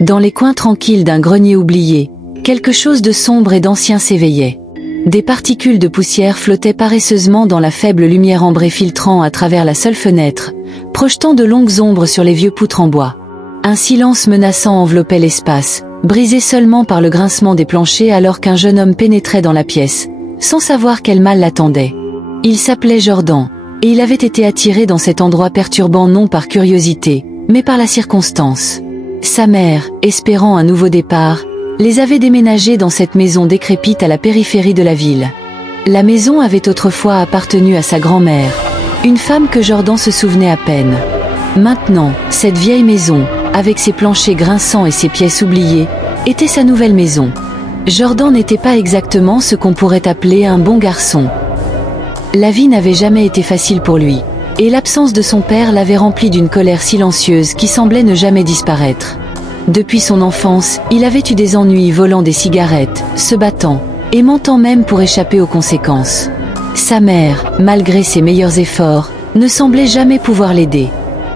Dans les coins tranquilles d'un grenier oublié, quelque chose de sombre et d'ancien s'éveillait. Des particules de poussière flottaient paresseusement dans la faible lumière ambrée filtrant à travers la seule fenêtre, projetant de longues ombres sur les vieux poutres en bois. Un silence menaçant enveloppait l'espace, brisé seulement par le grincement des planchers alors qu'un jeune homme pénétrait dans la pièce, sans savoir quel mal l'attendait. Il s'appelait Jordan, et il avait été attiré dans cet endroit perturbant non par curiosité, mais par la circonstance. Sa mère, espérant un nouveau départ, les avait déménagés dans cette maison décrépite à la périphérie de la ville. La maison avait autrefois appartenu à sa grand-mère, une femme que Jordan se souvenait à peine. Maintenant, cette vieille maison, avec ses planchers grinçants et ses pièces oubliées, était sa nouvelle maison. Jordan n'était pas exactement ce qu'on pourrait appeler un bon garçon. La vie n'avait jamais été facile pour lui, et l'absence de son père l'avait rempli d'une colère silencieuse qui semblait ne jamais disparaître. Depuis son enfance, il avait eu des ennuis volant des cigarettes, se battant, et mentant même pour échapper aux conséquences. Sa mère, malgré ses meilleurs efforts, ne semblait jamais pouvoir l'aider.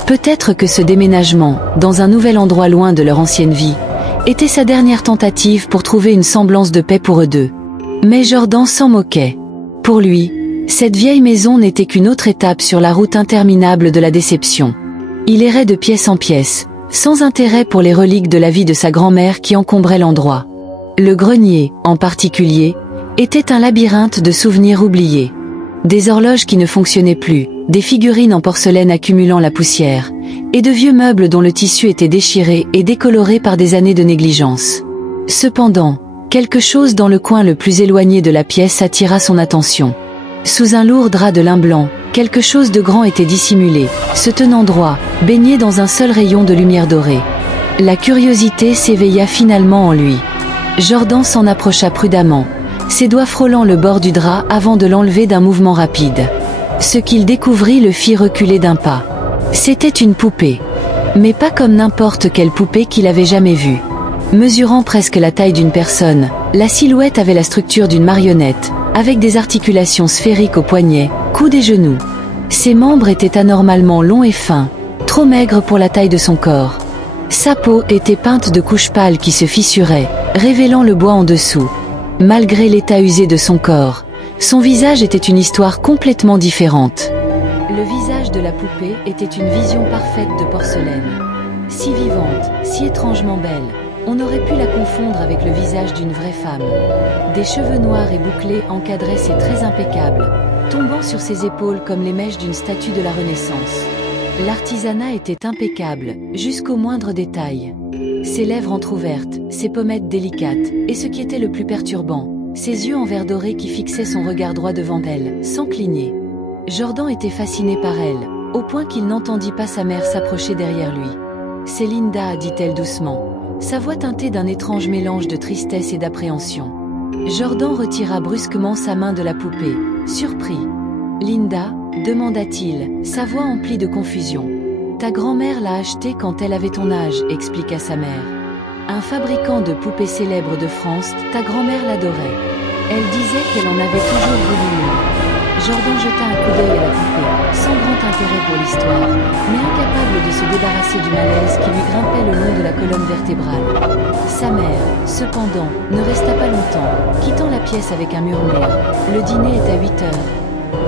Peut-être que ce déménagement, dans un nouvel endroit loin de leur ancienne vie, était sa dernière tentative pour trouver une semblance de paix pour eux deux. Mais Jordan s'en moquait. Pour lui, cette vieille maison n'était qu'une autre étape sur la route interminable de la déception. Il errait de pièce en pièce, sans intérêt pour les reliques de la vie de sa grand-mère qui encombraient l'endroit. Le grenier, en particulier, était un labyrinthe de souvenirs oubliés. Des horloges qui ne fonctionnaient plus, des figurines en porcelaine accumulant la poussière, et de vieux meubles dont le tissu était déchiré et décoloré par des années de négligence. Cependant, quelque chose dans le coin le plus éloigné de la pièce attira son attention. Sous un lourd drap de lin blanc, quelque chose de grand était dissimulé, se tenant droit, baigné dans un seul rayon de lumière dorée. La curiosité s'éveilla finalement en lui. Jordan s'en approcha prudemment, ses doigts frôlant le bord du drap avant de l'enlever d'un mouvement rapide. Ce qu'il découvrit le fit reculer d'un pas. C'était une poupée. Mais pas comme n'importe quelle poupée qu'il avait jamais vue. Mesurant presque la taille d'une personne, la silhouette avait la structure d'une marionnette, avec des articulations sphériques aux poignets, coudes et genoux. Ses membres étaient anormalement longs et fins, trop maigres pour la taille de son corps. Sa peau était peinte de couches pâles qui se fissuraient, révélant le bois en dessous. Malgré l'état usé de son corps, son visage était une histoire complètement différente. Le visage de la poupée était une vision parfaite de porcelaine. Si vivante, si étrangement belle, on aurait pu la confondre avec le visage d'une vraie femme. Des cheveux noirs et bouclés encadraient ses traits impeccables, tombant sur ses épaules comme les mèches d'une statue de la Renaissance. L'artisanat était impeccable, jusqu'au moindre détail. Ses lèvres entr'ouvertes, ses pommettes délicates, et ce qui était le plus perturbant, ses yeux en verre doré qui fixaient son regard droit devant elle, sans cligner. Jordan était fasciné par elle, au point qu'il n'entendit pas sa mère s'approcher derrière lui. « C'est Linda », dit-elle doucement, sa voix teintée d'un étrange mélange de tristesse et d'appréhension. Jordan retira brusquement sa main de la poupée, surpris. « Linda ?» demanda-t-il, sa voix emplie de confusion. « Ta grand-mère l'a achetée quand elle avait ton âge », expliqua sa mère. « Un fabricant de poupées célèbre de France, ta grand-mère l'adorait. Elle disait qu'elle en avait toujours voulu une. » Jordan jeta un coup d'œil à la poupée, sans grand intérêt pour l'histoire, mais incapable de se débarrasser du malaise qui lui grimpait le long de la colonne vertébrale. Sa mère, cependant, ne resta pas longtemps, quittant la pièce avec un murmure. Le dîner est à 8 heures.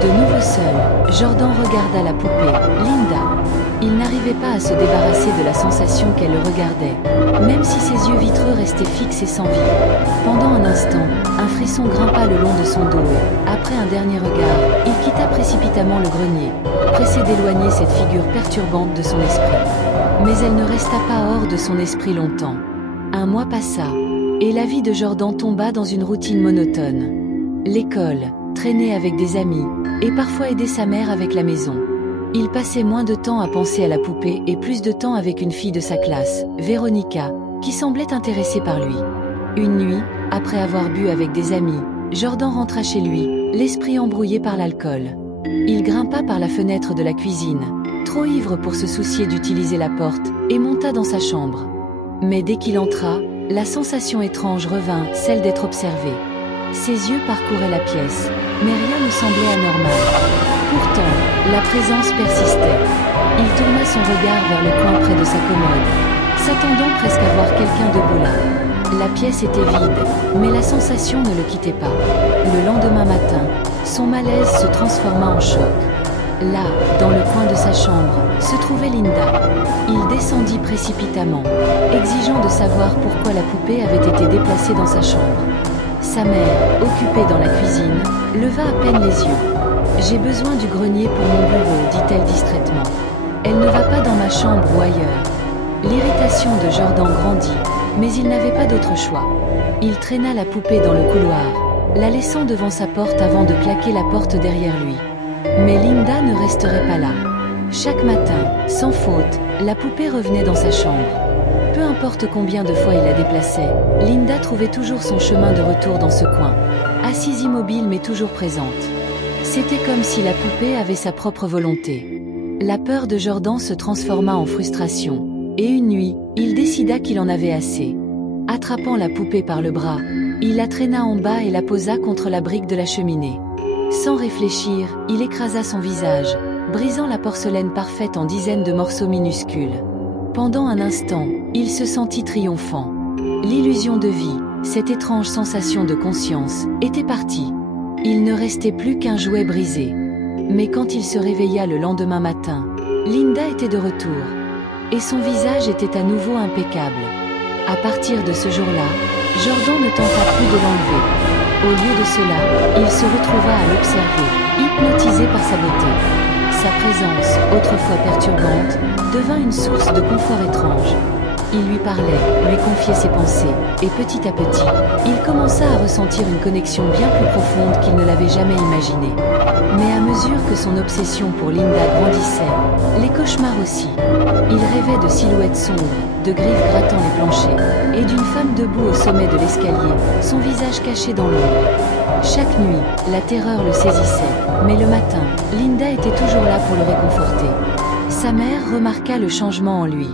De nouveau seul, Jordan regarda la poupée, Linda. Il n'arrivait pas à se débarrasser de la sensation qu'elle le regardait, même si ses yeux vitreux restaient fixes et sans vie. Pendant un instant, un frisson grimpa le long de son dos et, après un dernier regard, il quitta précipitamment le grenier, pressé d'éloigner cette figure perturbante de son esprit. Mais elle ne resta pas hors de son esprit longtemps. Un mois passa, et la vie de Jordan tomba dans une routine monotone. L'école, traîner avec des amis, et parfois aider sa mère avec la maison. Il passait moins de temps à penser à la poupée et plus de temps avec une fille de sa classe, Véronica, qui semblait intéressée par lui. Une nuit, après avoir bu avec des amis, Jordan rentra chez lui, l'esprit embrouillé par l'alcool. Il grimpa par la fenêtre de la cuisine, trop ivre pour se soucier d'utiliser la porte, et monta dans sa chambre. Mais dès qu'il entra, la sensation étrange revint, celle d'être observé. Ses yeux parcouraient la pièce, mais rien ne semblait anormal. Pourtant, la présence persistait. Il tourna son regard vers le coin près de sa commode. s'attendant presque à voir quelqu'un debout là. La pièce était vide, mais la sensation ne le quittait pas. Le lendemain matin, son malaise se transforma en choc. Là, dans le coin de sa chambre, se trouvait Linda. Il descendit précipitamment, exigeant de savoir pourquoi la poupée avait été déplacée dans sa chambre. Sa mère, occupée dans la cuisine, leva à peine les yeux. « J'ai besoin du grenier pour mon bureau », dit-elle distraitement. « Elle ne va pas dans ma chambre ou ailleurs. » L'irritation de Jordan grandit, mais il n'avait pas d'autre choix. Il traîna la poupée dans le couloir, la laissant devant sa porte avant de claquer la porte derrière lui. Mais Linda ne resterait pas là. Chaque matin, sans faute, la poupée revenait dans sa chambre. Peu importe combien de fois il la déplaçait, Linda trouvait toujours son chemin de retour dans ce coin, assise immobile mais toujours présente. C'était comme si la poupée avait sa propre volonté. La peur de Jordan se transforma en frustration, et une nuit, il décida qu'il en avait assez. Attrapant la poupée par le bras, il la traîna en bas et la posa contre la brique de la cheminée. Sans réfléchir, il écrasa son visage, brisant la porcelaine parfaite en dizaines de morceaux minuscules. Pendant un instant, il se sentit triomphant. L'illusion de vie, cette étrange sensation de conscience, était partie. Il ne restait plus qu'un jouet brisé. Mais quand il se réveilla le lendemain matin, Linda était de retour. Et son visage était à nouveau impeccable. À partir de ce jour-là, Jordan ne tenta plus de l'enlever. Au lieu de cela, il se retrouva à l'observer, hypnotisé par sa beauté. Sa présence, autrefois perturbante, devint une source de confort étrange. Il lui parlait, lui confiait ses pensées, et petit à petit, il commença à ressentir une connexion bien plus profonde qu'il ne l'avait jamais imaginée. Mais à mesure que son obsession pour Linda grandissait, les cauchemars aussi. Il rêvait de silhouettes sombres, de griffes grattant les planchers, et d'une femme debout au sommet de l'escalier, son visage caché dans l'ombre. Chaque nuit, la terreur le saisissait, mais le matin, Linda était toujours là pour le réconforter. Sa mère remarqua le changement en lui.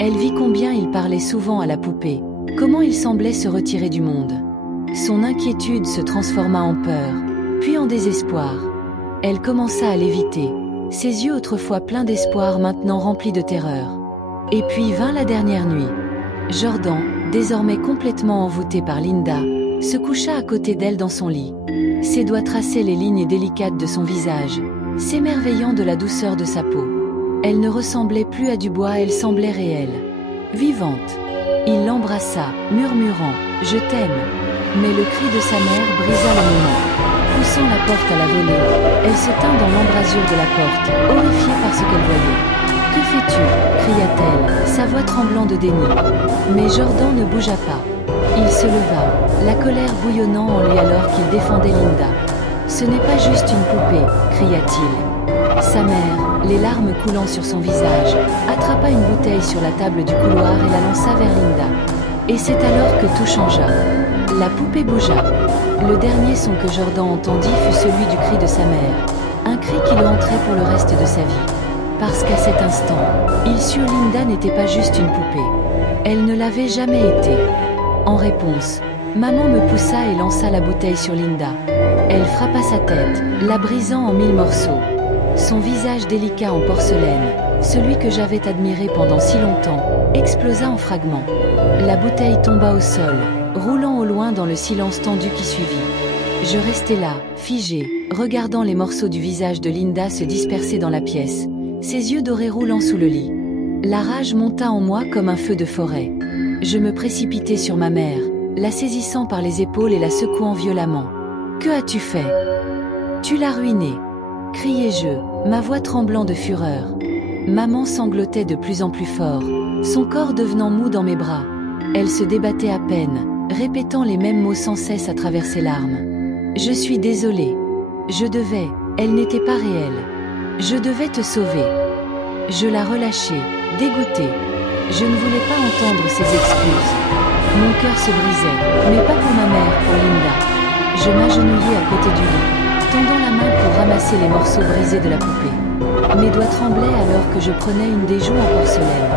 Elle vit combien il parlait souvent à la poupée, comment il semblait se retirer du monde. Son inquiétude se transforma en peur, puis en désespoir. Elle commença à l'éviter, ses yeux autrefois pleins d'espoir maintenant remplis de terreur. Et puis vint la dernière nuit. Jordan, désormais complètement envoûté par Linda, se coucha à côté d'elle dans son lit. Ses doigts traçaient les lignes délicates de son visage, s'émerveillant de la douceur de sa peau. Elle ne ressemblait plus à du bois, elle semblait réelle, vivante. Il l'embrassa, murmurant « Je t'aime ». Mais le cri de sa mère brisa le moment. Poussant la porte à la volée, elle se tint dans l'embrasure de la porte, horrifiée par ce qu'elle voyait. « Que fais-tu » cria-t-elle, sa voix tremblant de déni. Mais Jordan ne bougea pas. Il se leva, la colère bouillonnant en lui alors qu'il défendait Linda. « Ce n'est pas juste une poupée » cria-t-il. Sa mère, les larmes coulant sur son visage, attrapa une bouteille sur la table du couloir et la lança vers Linda. Et c'est alors que tout changea. La poupée bougea. Le dernier son que Jordan entendit fut celui du cri de sa mère. Un cri qui le hanterait pour le reste de sa vie. Parce qu'à cet instant, il sut que Linda n'était pas juste une poupée. Elle ne l'avait jamais été. En réponse, maman me poussa et lança la bouteille sur Linda. Elle frappa sa tête, la brisant en 1000 morceaux. Son visage délicat en porcelaine, celui que j'avais admiré pendant si longtemps, explosa en fragments. La bouteille tomba au sol, roulant au loin dans le silence tendu qui suivit. Je restais là, figé, regardant les morceaux du visage de Linda se disperser dans la pièce, ses yeux dorés roulant sous le lit. La rage monta en moi comme un feu de forêt. Je me précipitai sur ma mère, la saisissant par les épaules et la secouant violemment. « Que as-tu fait ? Tu l'as ruinée !» criai-je, ma voix tremblant de fureur. Maman sanglotait de plus en plus fort, son corps devenant mou dans mes bras. Elle se débattait à peine, répétant les mêmes mots sans cesse à travers ses larmes. Je suis désolée. Je devais, elle n'était pas réelle. Je devais te sauver. Je la relâchai, dégoûtée. Je ne voulais pas entendre ses excuses. Mon cœur se brisait, mais pas pour ma mère, pour Linda. Je m'agenouillai à côté du lit, tendant la main pour ramasser les morceaux brisés de la poupée. Mes doigts tremblaient alors que je prenais une des joues en porcelaine.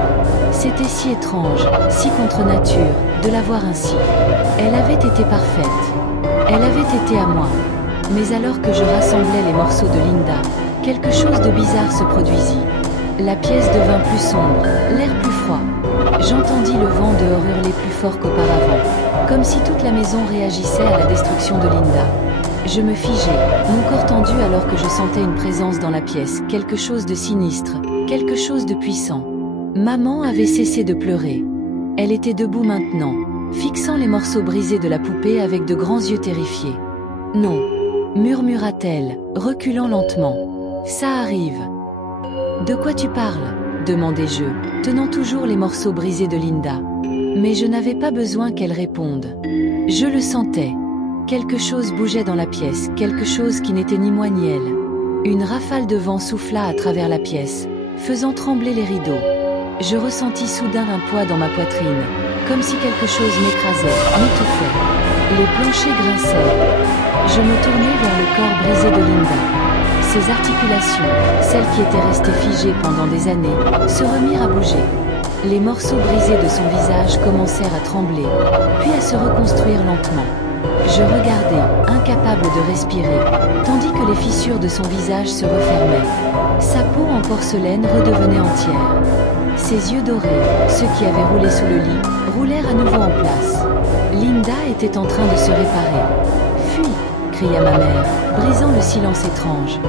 C'était si étrange, si contre nature, de la voir ainsi. Elle avait été parfaite. Elle avait été à moi. Mais alors que je rassemblais les morceaux de Linda, quelque chose de bizarre se produisit. La pièce devint plus sombre, l'air plus froid. J'entendis le vent dehors hurler plus fort qu'auparavant, comme si toute la maison réagissait à la destruction de Linda. Je me figeai, mon corps tendu alors que je sentais une présence dans la pièce, quelque chose de sinistre, quelque chose de puissant. Maman avait cessé de pleurer. Elle était debout maintenant, fixant les morceaux brisés de la poupée avec de grands yeux terrifiés. « Non » murmura-t-elle, reculant lentement. « Ça arrive. »« De quoi tu parles ?» demandai-je, tenant toujours les morceaux brisés de Linda. Mais je n'avais pas besoin qu'elle réponde. Je le sentais. Quelque chose bougeait dans la pièce, quelque chose qui n'était ni moi ni elle. Une rafale de vent souffla à travers la pièce, faisant trembler les rideaux. Je ressentis soudain un poids dans ma poitrine, comme si quelque chose m'écrasait, m'étouffait. Les planchers grinçaient. Je me tournai vers le corps brisé de Linda. Ses articulations, celles qui étaient restées figées pendant des années, se remirent à bouger. Les morceaux brisés de son visage commencèrent à trembler, puis à se reconstruire lentement. Je regardais, incapable de respirer, tandis que les fissures de son visage se refermaient. Sa peau en porcelaine redevenait entière. Ses yeux dorés, ceux qui avaient roulé sous le lit, roulèrent à nouveau en place. Linda était en train de se réparer. « Fuis !» cria ma mère, brisant le silence étrange.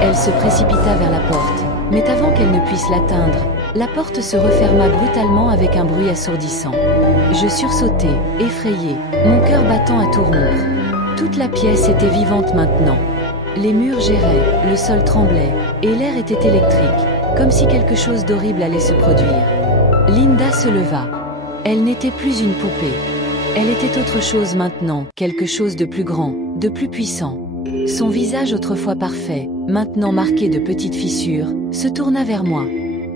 Elle se précipita vers la porte, mais avant qu'elle ne puisse l'atteindre, la porte se referma brutalement avec un bruit assourdissant. Je sursautai, effrayé, mon cœur battant à tout rompre. Toute la pièce était vivante maintenant. Les murs géraient, le sol tremblait, et l'air était électrique, comme si quelque chose d'horrible allait se produire. Linda se leva. Elle n'était plus une poupée. Elle était autre chose maintenant, quelque chose de plus grand, de plus puissant. Son visage autrefois parfait, maintenant marqué de petites fissures, se tourna vers moi.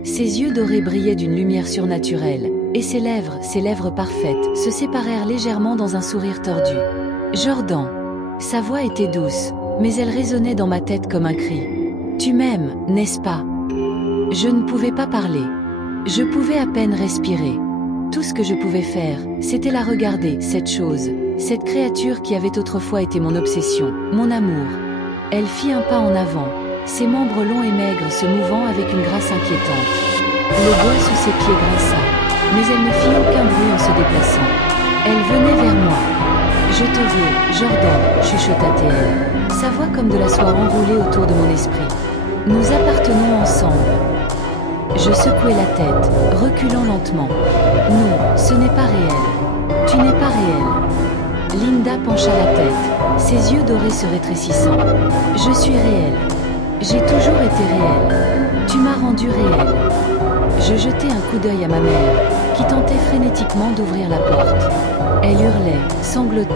Ses yeux dorés brillaient d'une lumière surnaturelle, et ses lèvres parfaites, se séparèrent légèrement dans un sourire tordu. « Jordan !» Sa voix était douce, mais elle résonnait dans ma tête comme un cri. « Tu m'aimes, n'est-ce pas ?» Je ne pouvais pas parler. Je pouvais à peine respirer. Tout ce que je pouvais faire, c'était la regarder, cette chose, cette créature qui avait autrefois été mon obsession, mon amour. Elle fit un pas en avant, ses membres longs et maigres se mouvant avec une grâce inquiétante. Le bois sous ses pieds grinça, mais elle ne fit aucun bruit en se déplaçant. Elle venait vers moi. « Je te veux, Jordan » chuchota-t-elle, sa voix comme de la soie enroulée autour de mon esprit. « Nous appartenons ensemble. » Je secouai la tête, reculant lentement. « Non, ce n'est pas réel. Tu n'es pas réel. » Linda pencha la tête, ses yeux dorés se rétrécissant. « Je suis réelle. J'ai toujours été réelle. Tu m'as rendu réelle. » Je jetai un coup d'œil à ma mère, qui tentait frénétiquement d'ouvrir la porte. Elle hurlait, sanglotait,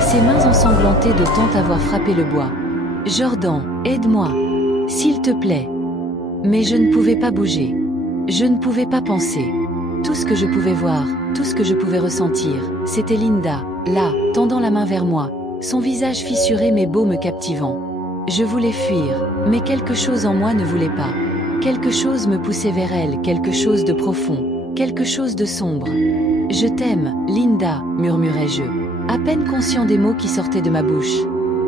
ses mains ensanglantées de tant avoir frappé le bois. « Jordan, aide-moi, s'il te plaît. » Mais je ne pouvais pas bouger. Je ne pouvais pas penser. Tout ce que je pouvais voir, tout ce que je pouvais ressentir, c'était Linda, là, tendant la main vers moi, son visage fissuré mais beau me captivant. Je voulais fuir, mais quelque chose en moi ne voulait pas. Quelque chose me poussait vers elle, quelque chose de profond, quelque chose de sombre. « Je t'aime, Linda » murmurai-je, à peine conscient des mots qui sortaient de ma bouche.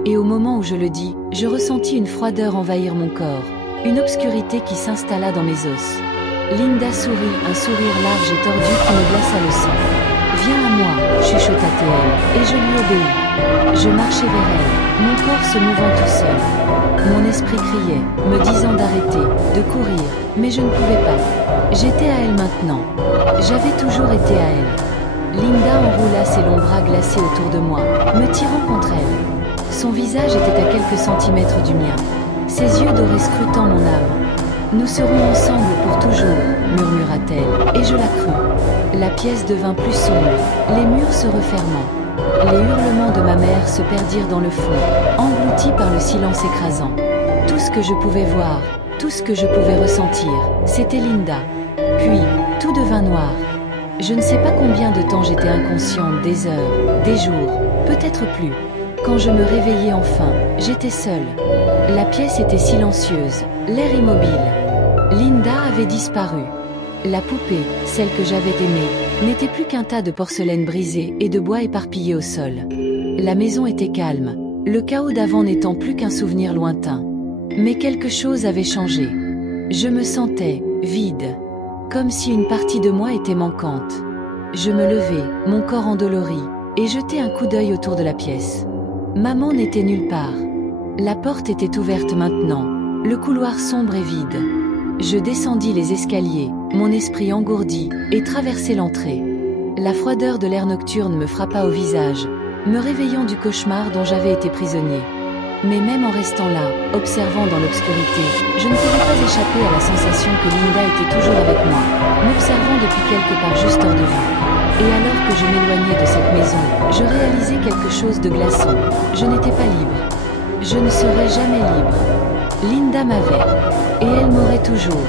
Et au moment où je le dis, je ressentis une froideur envahir mon corps, une obscurité qui s'installa dans mes os. Linda sourit, un sourire large et tordu qui me glaça le sang. « Viens à moi » chuchota-t-elle, et je lui obéis. Je marchai vers elle, mon corps se mouvant tout seul. Mon esprit criait, me disant d'arrêter, de courir, mais je ne pouvais pas. J'étais à elle maintenant. J'avais toujours été à elle. Linda enroula ses longs bras glacés autour de moi, me tirant contre elle. Son visage était à quelques centimètres du mien, ses yeux dorés scrutant mon âme. « Nous serons ensemble pour toujours » murmura-t-elle, et je la crus. La pièce devint plus sombre, les murs se refermant. Les hurlements de ma mère se perdirent dans le fond, engloutis par le silence écrasant. Tout ce que je pouvais voir, tout ce que je pouvais ressentir, c'était Linda. Puis, tout devint noir. Je ne sais pas combien de temps j'étais inconsciente, des heures, des jours, peut-être plus. Quand je me réveillai enfin, j'étais seule. La pièce était silencieuse, l'air immobile. Linda avait disparu. La poupée, celle que j'avais aimée, n'était plus qu'un tas de porcelaine brisée et de bois éparpillé au sol. La maison était calme, le chaos d'avant n'étant plus qu'un souvenir lointain. Mais quelque chose avait changé. Je me sentais vide. Comme si une partie de moi était manquante. Je me levai, mon corps endolori, et jetai un coup d'œil autour de la pièce. Maman n'était nulle part. La porte était ouverte maintenant, le couloir sombre et vide. Je descendis les escaliers, mon esprit engourdi, et traversai l'entrée. La froideur de l'air nocturne me frappa au visage, me réveillant du cauchemar dont j'avais été prisonnier. Mais même en restant là, observant dans l'obscurité, je ne pouvais pas échapper à la sensation que Linda était toujours avec moi, m'observant depuis quelque part juste hors de vue. Et alors que je m'éloignais de cette maison, je réalisais quelque chose de glaçant. Je n'étais pas libre. Je ne serais jamais libre. Linda m'avait. Et elle m'aurait toujours.